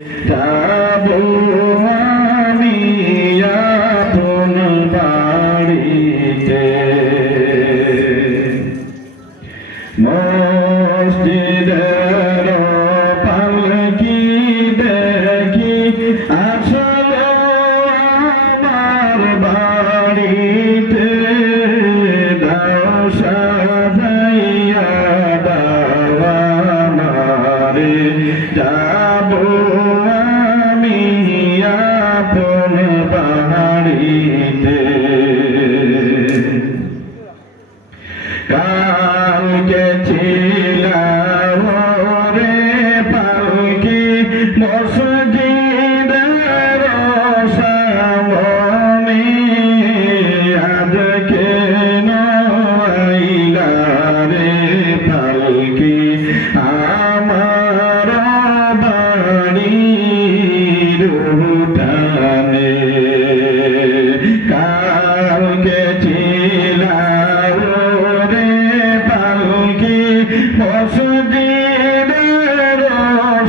যাবো আমি আপন বাড়িতে, মসজিদের পালকি দেখি আসলো আমার বাড়িতে, দাও সাজাইয়া দাও আমারে, যাবো আমি আপন বাড়িতে। কালকে ছিলাম রে পালকি মসজিদের সামনে, আজকে আইলা রে পালকি আমার বাড়ির উঠানে। কালকে ছিলাম রে পালকি মসজিদের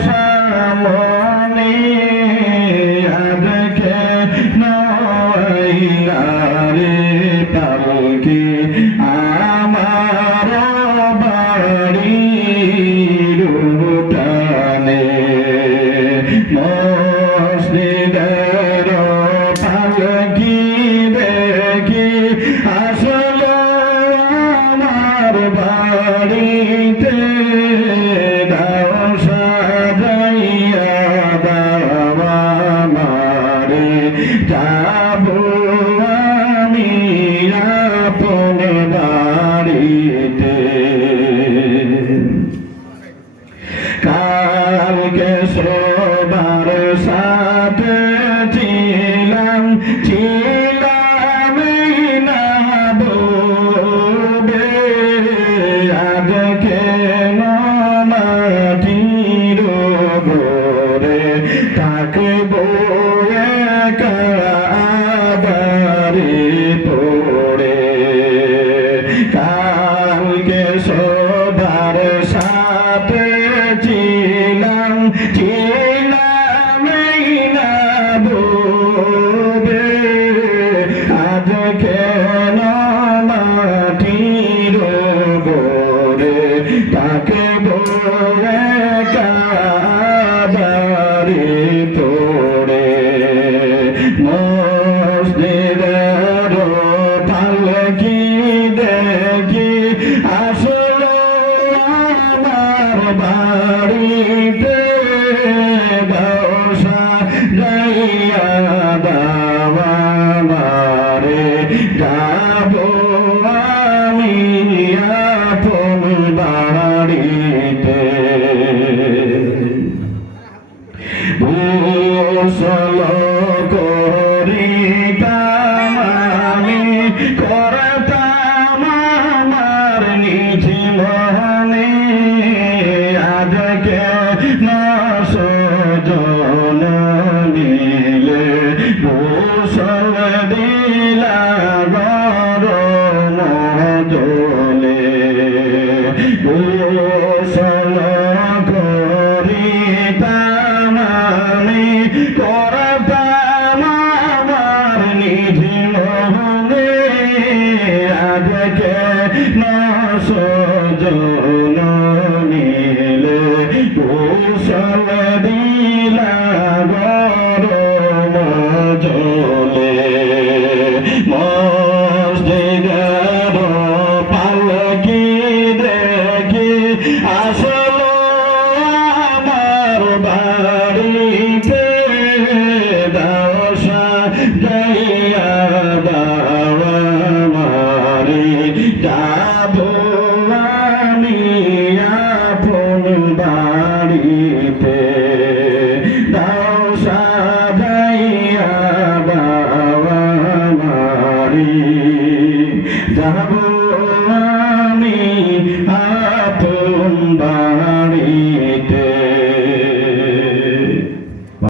সামনে, আজকে আইলা রে পালকি আমার বাড়ির উঠানে। মসজিদের পালকি দেখি আসলো আমার বাড়িতে, দাও সাজাইয়া দাও আমারে, যাবো আমি আপন বাড়িতে। কালকে সবার সাথে ছিলাম না বলবে, আজকে মাটির ঘরে থাকবো একা বাড়ি পড়ে। কালকে সবার সাথে ছিলাম না বলবে, আজকে মাটির ঘরে থাকবো একা বাড়ি পড়ে। মসজিদের পালকি দেখি আসলো আমার বাড়িতে, দাও সাজাইয়া দাও আমারে, যাবো আমি আপন বাড়িতে। গোসল করিতাম আমি, করতাম আমার নিজ মনে, আজকে সজন মিলে গোসল দিলা গরম জলে। গোসল করিতাম আমি, করতাম আমার নিজ মনে, আজকে সজন মিলে গোসল দিলা গরম জলে। মসজিদের পালকি দেখি আসলো আমার বাড়িতে, দাও সাজাইয়া দাও আমারে, যাবো